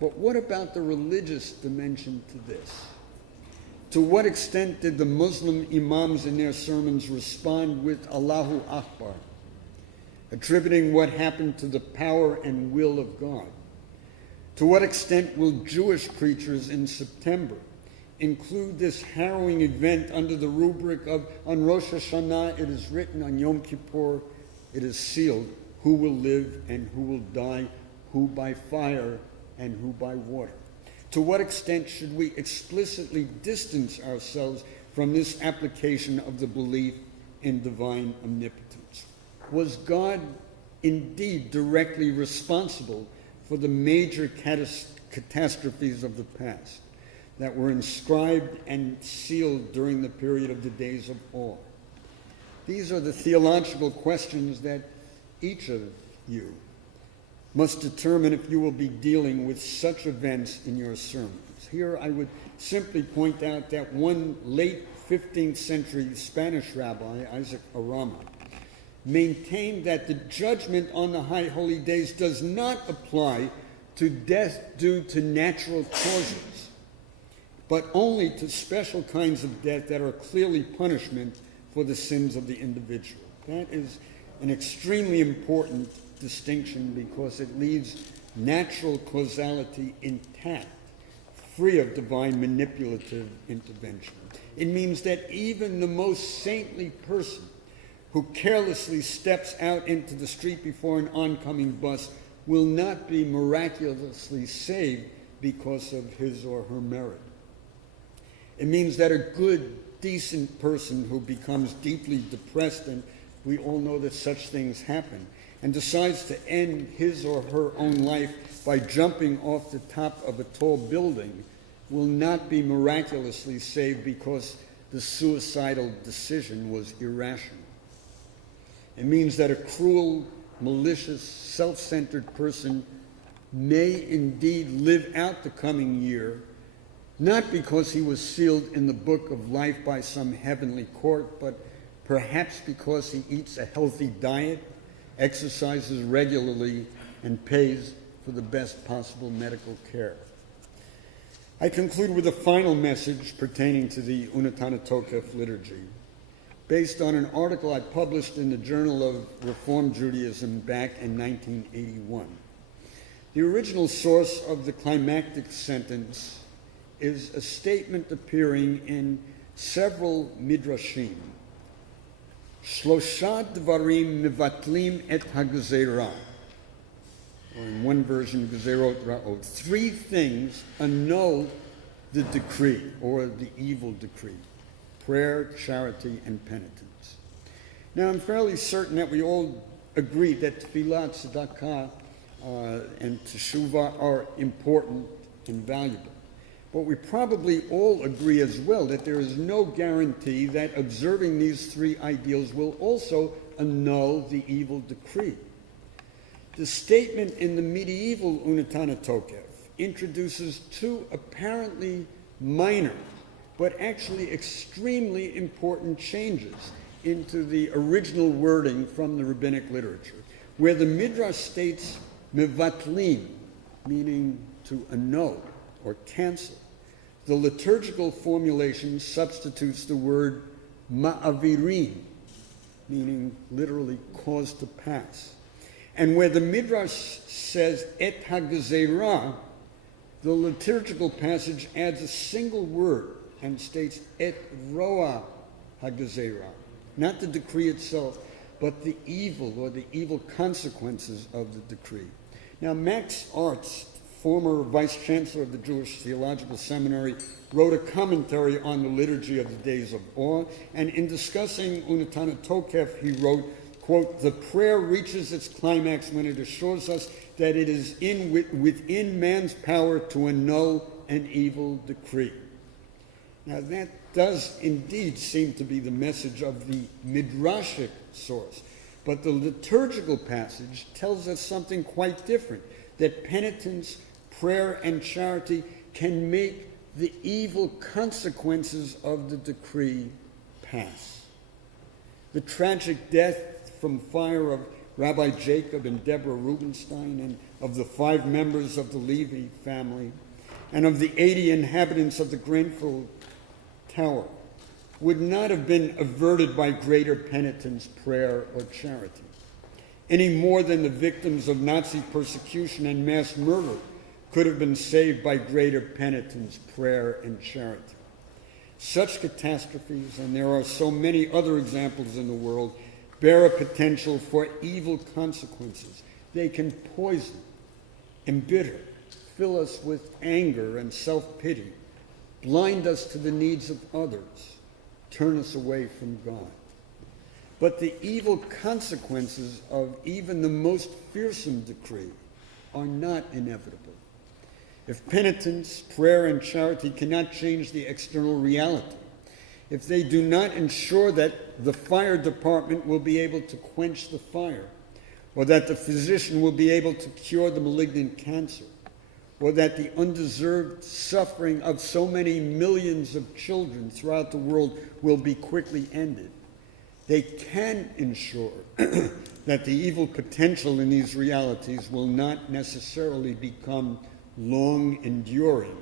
But what about the religious dimension to this? To what extent did the Muslim imams in their sermons respond with Allahu Akbar, attributing what happened to the power and will of God? To what extent will Jewish preachers in September include this harrowing event under the rubric of, on Rosh Hashanah it is written, on Yom Kippur it is sealed, who will live and who will die, who by fire and who by water? To what extent should we explicitly distance ourselves from this application of the belief in divine omnipotence? Was God indeed directly responsible for the major catastrophes of the past that were inscribed and sealed during the period of the days of awe? These are the theological questions that each of you must determine if you will be dealing with such events in your sermons. Here I would simply point out that one late 15th century Spanish rabbi, Isaac Arama, maintained that the judgment on the high holy days does not apply to death due to natural causes, but only to special kinds of death that are clearly punishment for the sins of the individual. That is an extremely important distinction because it leaves natural causality intact, free of divine manipulative intervention. It means that even the most saintly person who carelessly steps out into the street before an oncoming bus will not be miraculously saved because of his or her merit. It means that a good, decent person who becomes deeply depressed, and we all know that such things happen, and decides to end his or her own life by jumping off the top of a tall building will not be miraculously saved because the suicidal decision was irrational. It means that a cruel, malicious, self-centered person may indeed live out the coming year, not because he was sealed in the book of life by some heavenly court, but perhaps because he eats a healthy diet, exercises regularly, and pays for the best possible medical care. I conclude with a final message pertaining to the Untitled Chapter liturgy, based on an article I published in the Journal of Reform Judaism back in 1981. The original source of the climactic sentence is a statement appearing in several midrashim. Shlosha dvarim mevatlim et hagzera. Or in one version, gezerot ra'ot. Three things annul the decree, or the evil decree: prayer, charity, and penitence. Now, I'm fairly certain that we all agree that tefillah, tzedakah, and teshuvah are important and valuable. But we probably all agree as well that there is no guarantee that observing these three ideals will also annul the evil decree. The statement in the medieval Untitled Chapter introduces two apparently minor, but actually extremely important changes into the original wording from the rabbinic literature, where the Midrash states mevatlim, meaning to annul or cancel. The liturgical formulation substitutes the word ma'avirim, meaning literally cause to pass. And where the Midrash says et hagzera, the liturgical passage adds a single word and states et roa hagzera, not the decree itself, but the evil or the evil consequences of the decree. Now, Max Artz, former vice chancellor of the Jewish Theological Seminary, wrote a commentary on the liturgy of the days of awe, and in discussing Untitled Chapter, he wrote, quote, "The prayer reaches its climax when it assures us that it is within man's power to annul an evil decree." Now that does indeed seem to be the message of the midrashic source, but the liturgical passage tells us something quite different, that penitence, prayer, and charity can make the evil consequences of the decree pass. The tragic death from fire of Rabbi Jacob and Deborah Rubenstein, and of the 5 members of the Levi family, and of the 80 inhabitants of the Grenfell Tower, would not have been averted by greater penitence, prayer, or charity, any more than the victims of Nazi persecution and mass murder could have been saved by greater penitence, prayer, and charity. Such catastrophes, and there are so many other examples in the world, bear a potential for evil consequences. They can poison, embitter, fill us with anger and self-pity, blind us to the needs of others, turn us away from God. But the evil consequences of even the most fearsome decree are not inevitable. If penitence, prayer, and charity cannot change the external reality, if they do not ensure that the fire department will be able to quench the fire, or that the physician will be able to cure the malignant cancer, or that the undeserved suffering of so many millions of children throughout the world will be quickly ended. They can ensure that the evil potential in these realities will not necessarily become long-enduring,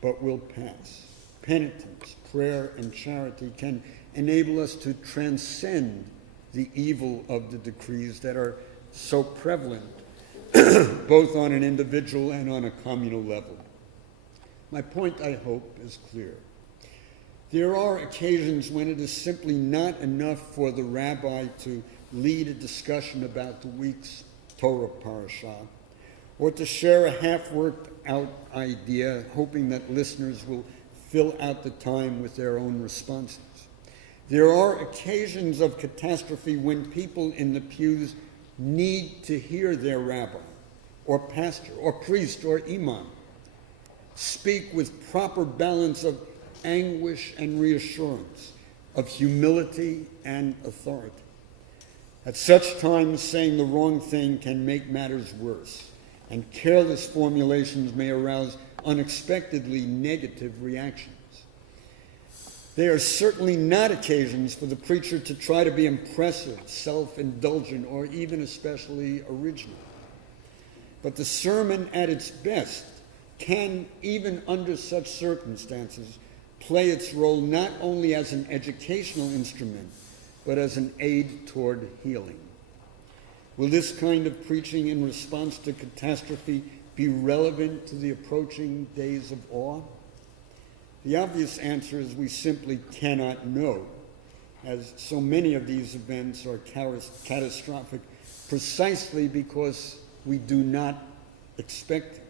but will pass. Penitence, prayer, and charity can enable us to transcend the evil of the decrees that are so prevalent, both on an individual and on a communal level. My point, I hope, is clear. There are occasions when it is simply not enough for the rabbi to lead a discussion about the week's Torah parasha, or to share a half-worked out idea, hoping that listeners will fill out the time with their own responses. There are occasions of catastrophe when people in the pews need to hear their rabbi, or pastor, or priest, or imam speak with proper balance of anguish and reassurance, of humility and authority. At such times, saying the wrong thing can make matters worse, and careless formulations may arouse unexpectedly negative reactions. They are certainly not occasions for the preacher to try to be impressive, self-indulgent, or even especially original. But the sermon at its best can, even under such circumstances, play its role not only as an educational instrument, but as an aid toward healing. Will this kind of preaching in response to catastrophe be relevant to the approaching days of awe? The obvious answer is we simply cannot know, as so many of these events are catastrophic precisely because we do not expect it.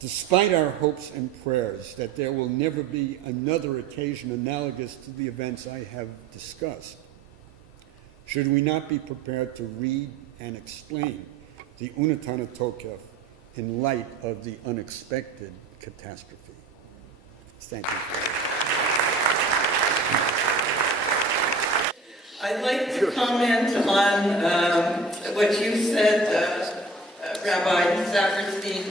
Despite our hopes and prayers that there will never be another occasion analogous to the events I have discussed, should we not be prepared to read and explain the Untitled Chapter in light of the unexpected catastrophe? Thank you. I'd like to comment on what you said, Rabbi Saperstein,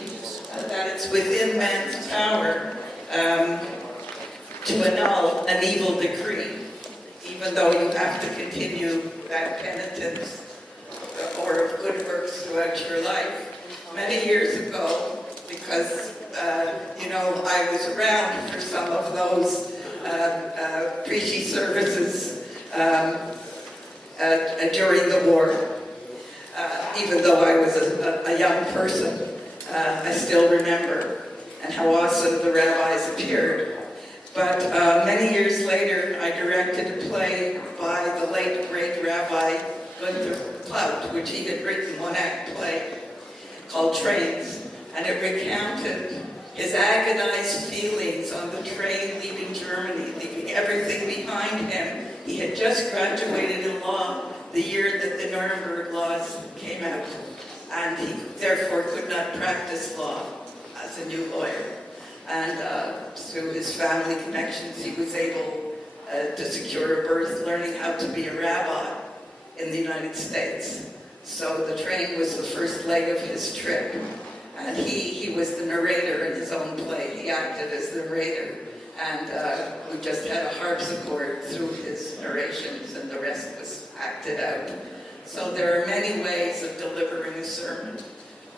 that it's within man's power to annul an evil decree, even though you have to continue that penitence or good works throughout your life. Many years ago, because I was around for some of those preachy services during the war. Even though I was a young person, I still remember and how awesome the rabbis appeared. But many years later, I directed a play by the late great Rabbi Gunther Plaut, which he had written, one-act play called Trains, and it recounted his agonized feelings on the train leaving Germany, leaving everything behind him. He had just graduated in law the year that the Nuremberg laws came out, and he therefore could not practice law as a new lawyer. And through his family connections, he was able to secure a berth, learning how to be a rabbi in the United States. So the train was the first leg of his trip. And he was the narrator in his own play. He acted as the narrator. And we just had a harpsichord through his narrations, and the rest was acted out. So there are many ways of delivering a sermon.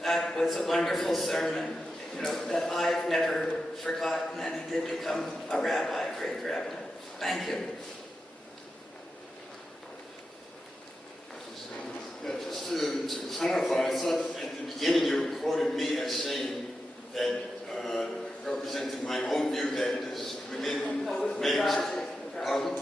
That was a wonderful sermon, that I've never forgotten, and he did become a rabbi, a great rabbi. Thank you. Yeah, just to clarify, I thought at the beginning you quoted me as saying that, representing my own view, that it is within man's... Pardon?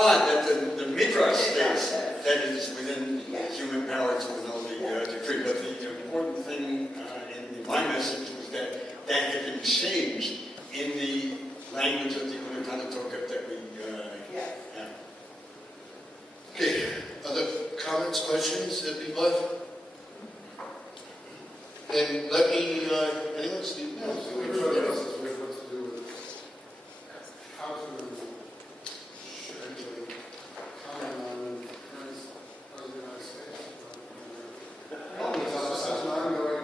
That the Midrash states that it is within human power to annul the decree. But the important thing in my message was that that had been changed in the language of the Untitled Chapter that we have. Okay, other comments, questions that people have? And let me, anyone, Steve? No. So we try to process what to do with how to actually comment on the current President of the United States. That's an ongoing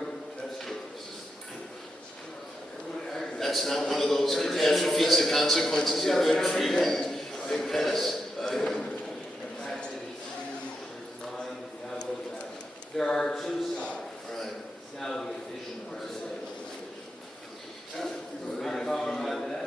catastrophes, the consequences of which we can make pass. There are two sides. Right. Now the addition of our we're not talking about that.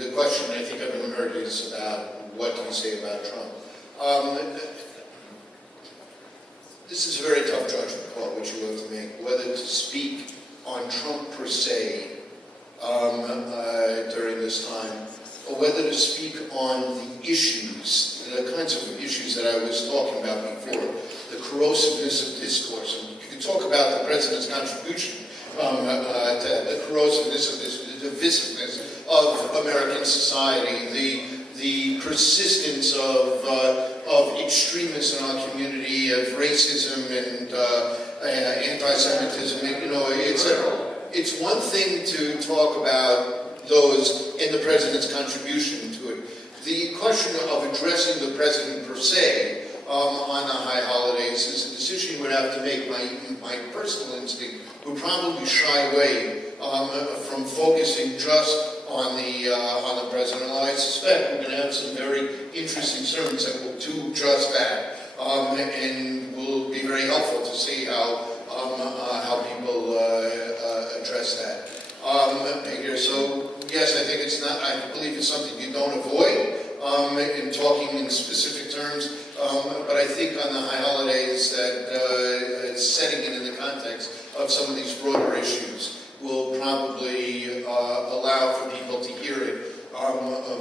The question I think everyone heard is about what do you say about Trump? This is a very tough judgment call which you have to make, whether to speak on Trump per se during this time, or whether to speak on the issues, the kinds of issues that I was talking about before, the corrosiveness of discourse. And you can talk about the president's contribution to the corrosiveness of this, the divisiveness of American society, the persistence of extremists in our community, of racism and anti-Semitism, etc. It's one thing to talk about those in the president's contribution to it. The question of addressing the president per se on the high holidays is a decision you would have to make. My personal instinct would probably shy away from focusing just on the president. Although I suspect we're going to have some very interesting sermons that will do just that, and will be very helpful to see how people address that. So yes, I think it's not. I believe it's something you don't avoid in talking in specific terms. But I think on the high holidays that setting it in the context of some of these broader issues will probably allow for people to hear it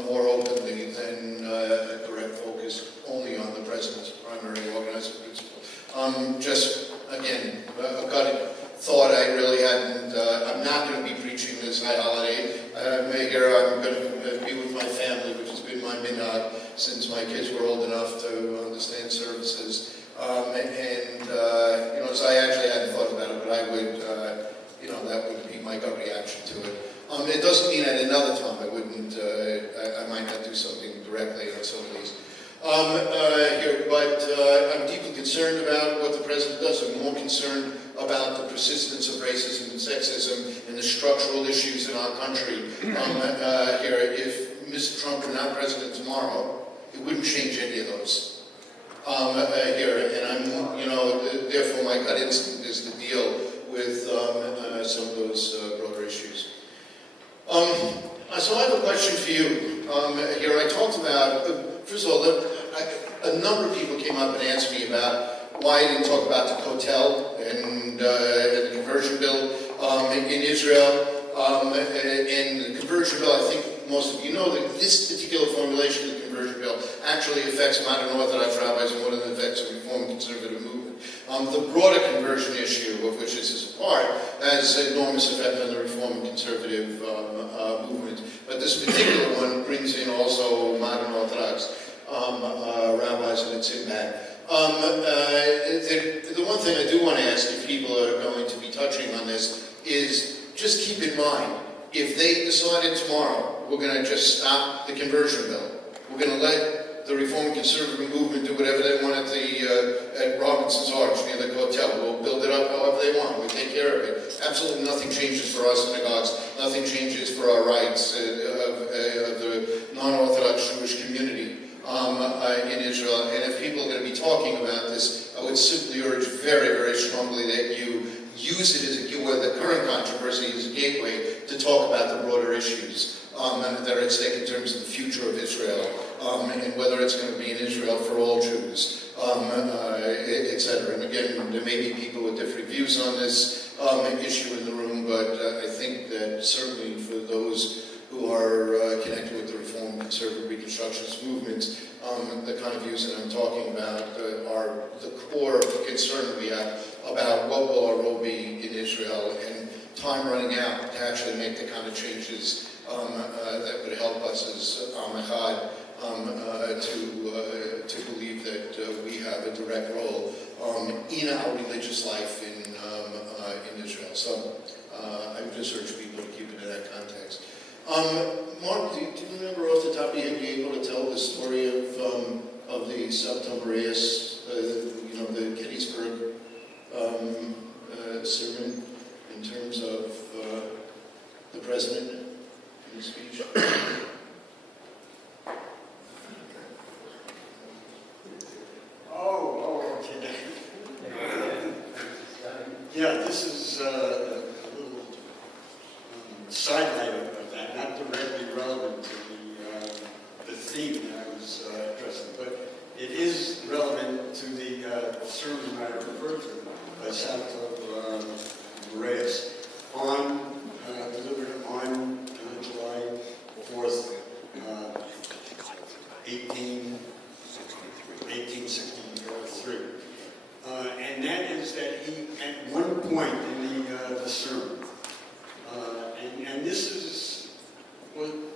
more openly than a direct focus only on the president's primary organizing principle. Just again, a gutted thought. I really hadn't. I'm not going to be preaching this high holiday. I'm going to be with my family, which has been my minhag since my kids were old enough to understand services. So I actually hadn't thought about it, but I would, that would be my gut reaction to it. It doesn't mean at another time I wouldn't. I might not do something directly on some of these. But I'm deeply concerned about what the president does. I'm more concerned about the persistence of racism and sexism and the structural issues in our country. If Mr. Trump were not president tomorrow, it wouldn't change any of those. Therefore my gut instinct is to deal with some of those broader issues. So I have a question for you. I talked about, first of all, a number of people came up and asked me about why I didn't talk about the Kotel and the conversion bill in Israel. And the conversion bill, I think most of you know that this particular formulation of the conversion bill actually affects modern Orthodox rabbis more than it affects the Reform conservative movement. The broader conversion issue, of which this is a part, has enormous effect on the Reform and conservative movement. But this particular one brings in also modern Orthodox rabbis and its impact. The one thing I do want to ask, if people are going to be touching on this, is just keep in mind, if they decided tomorrow, we're going to just stop the conversion bill, we're going to let the Reform conservative movement do whatever they want at Robinson's Arch near the Kotel, we'll build it up however they want, we'll take care of it. Absolutely nothing changes for us synagogues, nothing changes for our rights of the non-Orthodox Jewish community in Israel. And if people are going to be talking about this, I would simply urge very, very strongly that you use it as the current controversy is a gateway to talk about the broader issues that are at stake in terms of the future of Israel, and whether it's going to be in Israel for all Jews, etc. And again, there may be people with different views on this issue in the room, but I think that certainly for those who are connected with the Reform, Conservative, Reconstructionist movements, the kind of views that I'm talking about are the core concern we have about what will our role be in Israel, and time running out to actually make the kind of changes that would help us as Am Echad to believe that we have a direct role in our religious life in Israel. So I would just urge people to keep it in that context. Mark, do you remember off the top of your head, be able to tell the story of of the Sabbaton Boreas, the Gettysburg sermon in terms of the president in his speech? Oh, okay. Yeah, this is a little sidelight of that, not directly relevant to the theme that I was addressing, but it is relevant to the sermon I referred to by Saperstein delivered on July 4th, 1863. And that is that he, at one point in the sermon, and this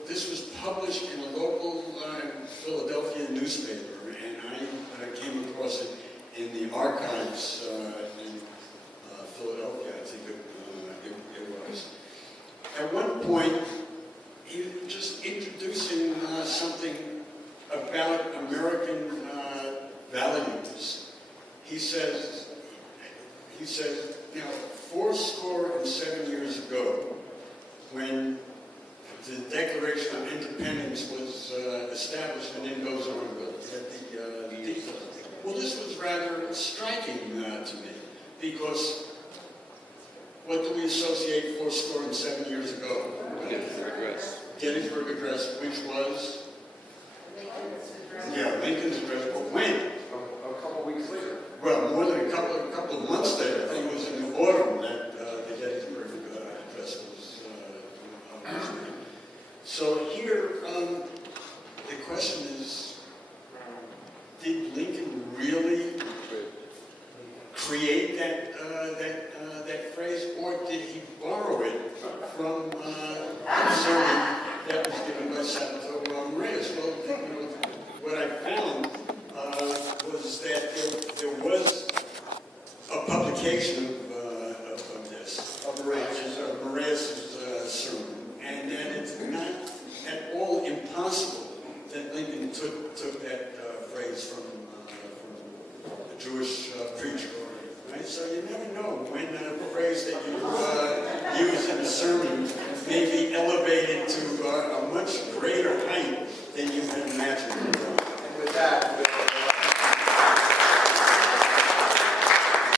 was published in a local Philadelphia newspaper, and I came across it in the archives in Philadelphia, I think it was. At one point, he was just introducing something about American values. He says, now, 77 years ago, when the Declaration of Independence was established, and then goes on at the details. Well, this was rather striking to me, because what do we associate 77 years ago? Gettysburg Address. Gettysburg Address, which was? Yeah, Lincoln's Address, but when? A couple weeks later. Well, more than a couple of months later. I think it was in the autumn that the Gettysburg Address was made. So here, the question is, did Lincoln really create that phrase, or did he borrow it from a sermon that was given by Saperstein Boreas? Well, what I found was that there was a publication of this, of Boreas' sermon, and that it's not at all impossible that Lincoln took that phrase from a Jewish preacher. Right? So you never know when a phrase that you use in a sermon may be elevated to a much greater height than you can imagine.